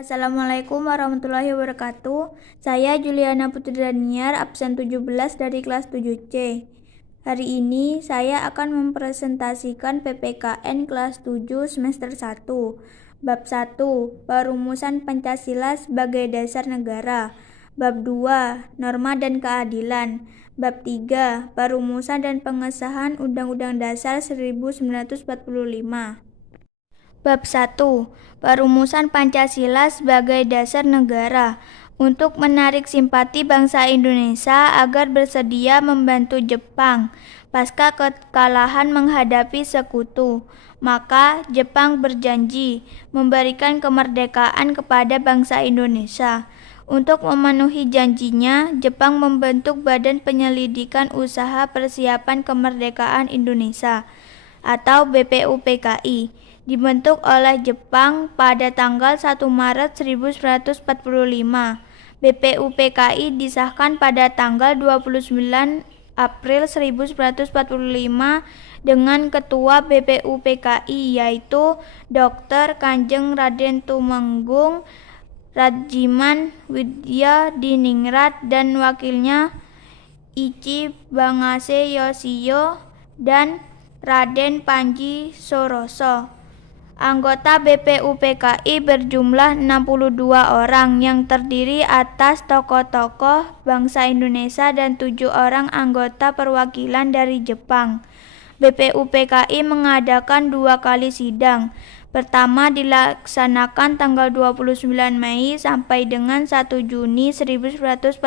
Assalamualaikum warahmatullahi wabarakatuh. Saya Juliana Putri Daniar, absen 17 dari kelas 7C. Hari ini saya akan mempresentasikan PPKN kelas 7 semester 1. Bab 1, Perumusan Pancasila sebagai Dasar Negara. Bab 2, Norma dan Keadilan. Bab 3, Perumusan dan Pengesahan Undang-Undang Dasar 1945. Bab 1. Perumusan Pancasila sebagai dasar negara untuk menarik simpati bangsa Indonesia agar bersedia membantu Jepang pasca kekalahan menghadapi sekutu. Maka Jepang berjanji memberikan kemerdekaan kepada bangsa Indonesia. Untuk memenuhi janjinya, Jepang membentuk Badan Penyelidikan Usaha Persiapan Kemerdekaan Indonesia atau BPUPKI, dibentuk oleh Jepang pada tanggal 1 Maret 1945. BPUPKI disahkan pada tanggal 29 April 1945 dengan Ketua BPUPKI yaitu Dr. Kanjeng Raden Tumenggung Rajiman Widya Diningrat dan wakilnya Ichi Bangase Yoshio dan Raden Panji Soroso. Anggota BPUPKI berjumlah 62 orang yang terdiri atas tokoh-tokoh bangsa Indonesia dan 7 orang anggota perwakilan dari Jepang. BPUPKI mengadakan 2 kali sidang. Pertama dilaksanakan tanggal 29 Mei sampai dengan 1 Juni 1945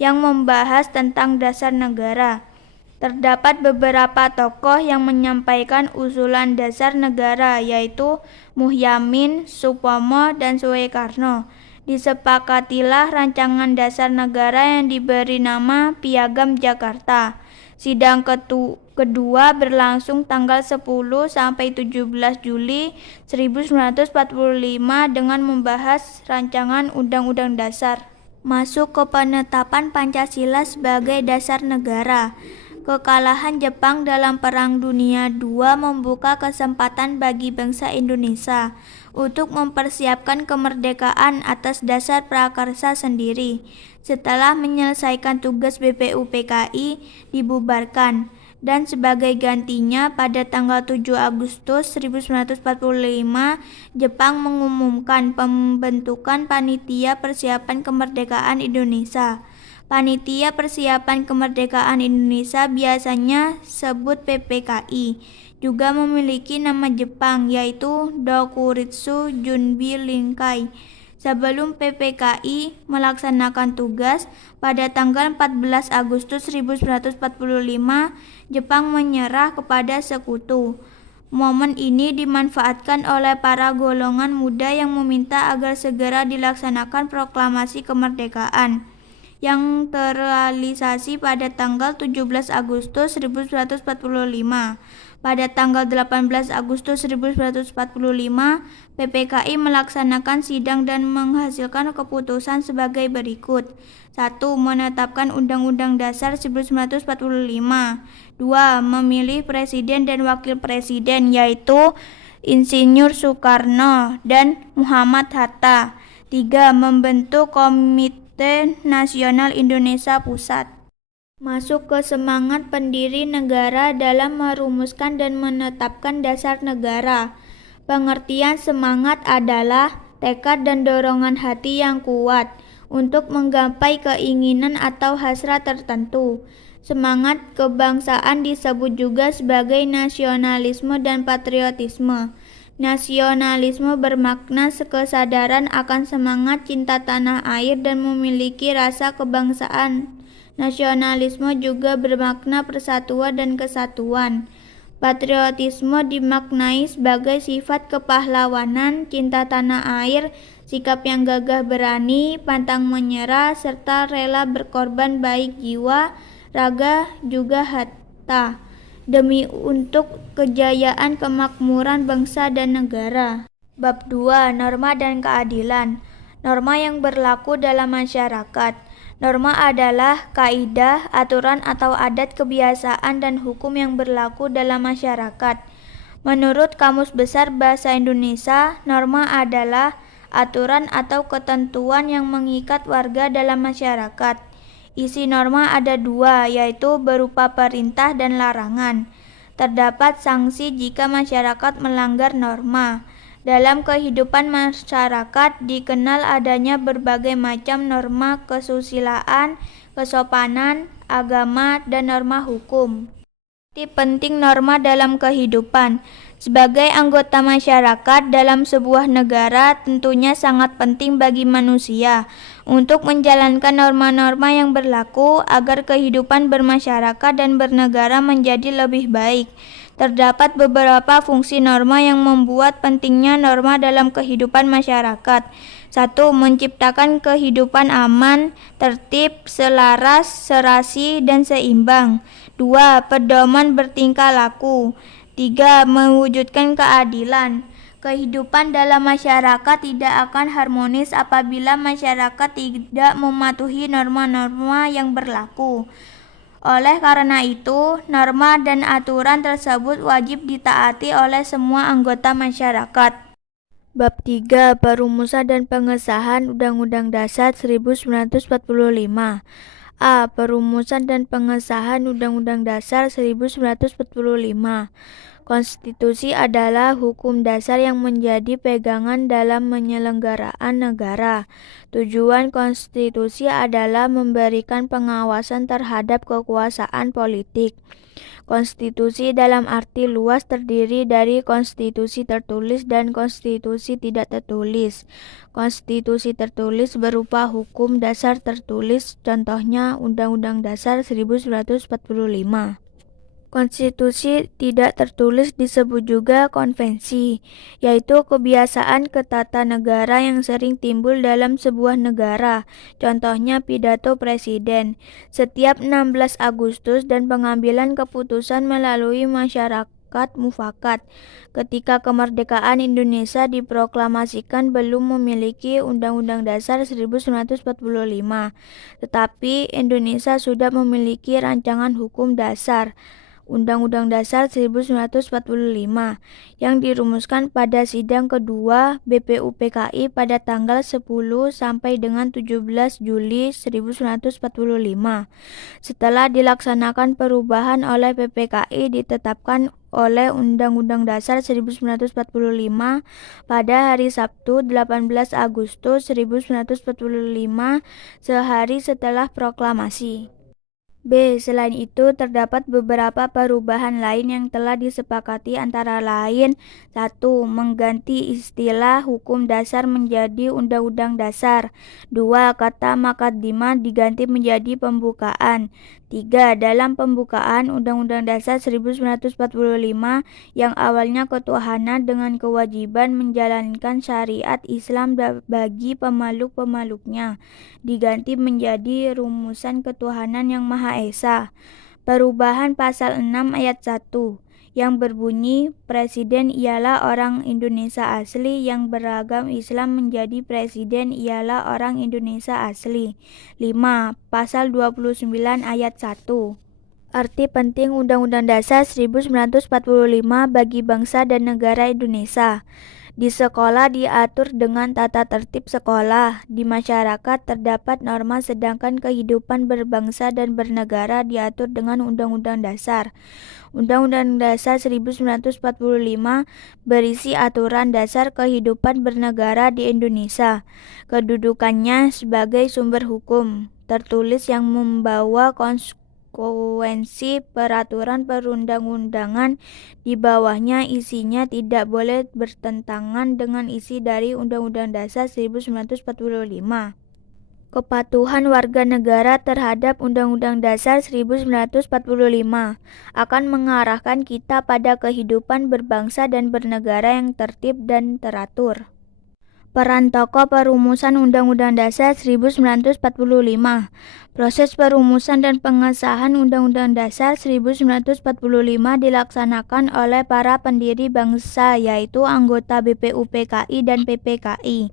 yang membahas tentang dasar negara. Terdapat beberapa tokoh yang menyampaikan usulan dasar negara yaitu Muhyamin, Supomo, dan Soekarno. Disepakatilah rancangan dasar negara yang diberi nama Piagam Jakarta. Sidang kedua berlangsung tanggal 10 sampai 17 Juli 1945 dengan membahas rancangan Undang-Undang Dasar. Masuk ke penetapan Pancasila sebagai dasar negara. Kekalahan Jepang dalam Perang Dunia II membuka kesempatan bagi bangsa Indonesia untuk mempersiapkan kemerdekaan atas dasar prakarsa sendiri. Setelah menyelesaikan tugas BPUPKI dibubarkan dan sebagai gantinya pada tanggal 7 Agustus 1945 Jepang mengumumkan pembentukan Panitia Persiapan Kemerdekaan Indonesia. Panitia Persiapan Kemerdekaan Indonesia biasanya sebut PPKI, juga memiliki nama Jepang yaitu Dokuritsu Junbi Linkai. Sebelum PPKI melaksanakan tugas, pada tanggal 14 Agustus 1945, Jepang menyerah kepada sekutu. Momen ini dimanfaatkan oleh para golongan muda yang meminta agar segera dilaksanakan proklamasi kemerdekaan yang terrealisasi pada tanggal 17 Agustus 1945. Pada tanggal 18 Agustus 1945, PPKI melaksanakan sidang dan menghasilkan keputusan sebagai berikut. 1. Menetapkan Undang-Undang Dasar 1945. 2. Memilih Presiden dan Wakil Presiden yaitu Insinyur Soekarno dan Muhammad Hatta. 3. Membentuk Komite Nasional Indonesia Pusat. Masuk ke semangat pendiri negara dalam merumuskan dan menetapkan dasar negara. Pengertian semangat adalah tekad dan dorongan hati yang kuat untuk menggapai keinginan atau hasrat tertentu. Semangat kebangsaan disebut juga sebagai nasionalisme dan patriotisme. Nasionalisme bermakna kesadaran akan semangat cinta tanah air dan memiliki rasa kebangsaan. Nasionalisme juga bermakna persatuan dan kesatuan. Patriotisme dimaknai sebagai sifat kepahlawanan, cinta tanah air, sikap yang gagah berani, pantang menyerah, serta rela berkorban baik jiwa, raga, juga harta demi untuk kejayaan kemakmuran bangsa dan negara. Bab 2. Norma dan Keadilan. Norma yang berlaku dalam masyarakat. Norma adalah kaidah, aturan atau adat kebiasaan dan hukum yang berlaku dalam masyarakat. Menurut Kamus Besar Bahasa Indonesia, norma adalah aturan atau ketentuan yang mengikat warga dalam masyarakat. Isi norma ada dua, yaitu berupa perintah dan larangan. Terdapat sanksi jika masyarakat melanggar norma. Dalam kehidupan masyarakat dikenal adanya berbagai macam norma kesusilaan, kesopanan, agama, dan norma hukum. Arti penting norma dalam kehidupan. Sebagai anggota masyarakat dalam sebuah negara tentunya sangat penting bagi manusia untuk menjalankan norma-norma yang berlaku agar kehidupan bermasyarakat dan bernegara menjadi lebih baik. Terdapat beberapa fungsi norma yang membuat pentingnya norma dalam kehidupan masyarakat. 1. Menciptakan kehidupan aman, tertib, selaras, serasi, dan seimbang. 2. Pedoman bertingkah laku. 3. Mewujudkan keadilan. Kehidupan dalam masyarakat tidak akan harmonis apabila masyarakat tidak mematuhi norma-norma yang berlaku. Oleh karena itu, norma dan aturan tersebut wajib ditaati oleh semua anggota masyarakat. Bab 3. Perumusan dan pengesahan Undang-Undang Dasar 1945. A. Perumusan dan pengesahan Undang-Undang Dasar 1945. Konstitusi adalah hukum dasar yang menjadi pegangan dalam penyelenggaraan negara. Tujuan konstitusi adalah memberikan pengawasan terhadap kekuasaan politik. Konstitusi dalam arti luas terdiri dari konstitusi tertulis dan konstitusi tidak tertulis. Konstitusi tertulis berupa hukum dasar tertulis, contohnya Undang-Undang Dasar 1945. Konstitusi tidak tertulis disebut juga konvensi, yaitu kebiasaan ketatanegaraan yang sering timbul dalam sebuah negara, contohnya pidato presiden, setiap 16 Agustus dan pengambilan keputusan melalui masyarakat mufakat. Ketika kemerdekaan Indonesia diproklamasikan belum memiliki Undang-Undang Dasar 1945, tetapi Indonesia sudah memiliki rancangan hukum dasar, Undang-Undang Dasar 1945 yang dirumuskan pada sidang kedua BPUPKI pada tanggal 10 sampai dengan 17 Juli 1945. Setelah dilaksanakan perubahan oleh PPKI ditetapkan oleh Undang-Undang Dasar 1945 pada hari Sabtu 18 Agustus 1945 sehari setelah proklamasi. B. Selain itu, terdapat beberapa perubahan lain yang telah disepakati antara lain 1. Mengganti istilah hukum dasar menjadi undang-undang dasar. 2. Kata makaddimah diganti menjadi pembukaan. 3. Dalam pembukaan Undang-Undang Dasar 1945 yang awalnya ketuhanan dengan kewajiban menjalankan syariat Islam bagi pemeluk-pemeluknya diganti menjadi rumusan ketuhanan yang Maha Esa. Perubahan pasal 6 ayat 1 yang berbunyi presiden ialah orang Indonesia asli yang beragam Islam menjadi presiden ialah orang Indonesia asli. 5. Pasal 29 ayat 1. Arti penting Undang-Undang Dasar 1945 bagi bangsa dan negara Indonesia. Di sekolah diatur dengan tata tertib sekolah. Di masyarakat terdapat norma sedangkan kehidupan berbangsa dan bernegara diatur dengan Undang-Undang Dasar. Undang-Undang Dasar 1945 berisi aturan dasar kehidupan bernegara di Indonesia. Kedudukannya sebagai sumber hukum tertulis yang membawa konsekuensi peraturan perundang-undangan di bawahnya. Isinya tidak boleh bertentangan dengan isi dari Undang-Undang Dasar 1945. Kepatuhan warga negara terhadap Undang-Undang Dasar 1945 akan mengarahkan kita pada kehidupan berbangsa dan bernegara yang tertib dan teratur. Peran tokoh perumusan Undang-Undang Dasar 1945. Proses perumusan dan pengesahan Undang-Undang Dasar 1945 dilaksanakan oleh para pendiri bangsa, yaitu anggota BPUPKI dan PPKI.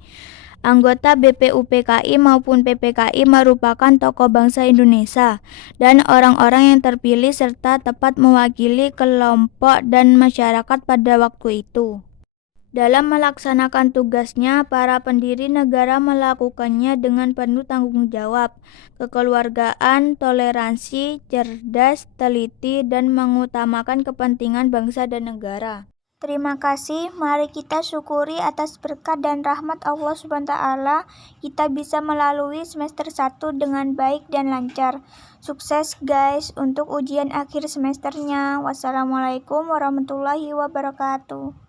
Anggota BPUPKI maupun PPKI merupakan tokoh bangsa Indonesia dan orang-orang yang terpilih serta tepat mewakili kelompok dan masyarakat pada waktu itu. Dalam melaksanakan tugasnya, para pendiri negara melakukannya dengan penuh tanggung jawab, kekeluargaan, toleransi, cerdas, teliti, dan mengutamakan kepentingan bangsa dan negara. Terima kasih, mari kita syukuri atas berkat dan rahmat Allah SWT, kita bisa melalui semester 1 dengan baik dan lancar. Sukses guys untuk ujian akhir semesternya. Wassalamualaikum warahmatullahi wabarakatuh.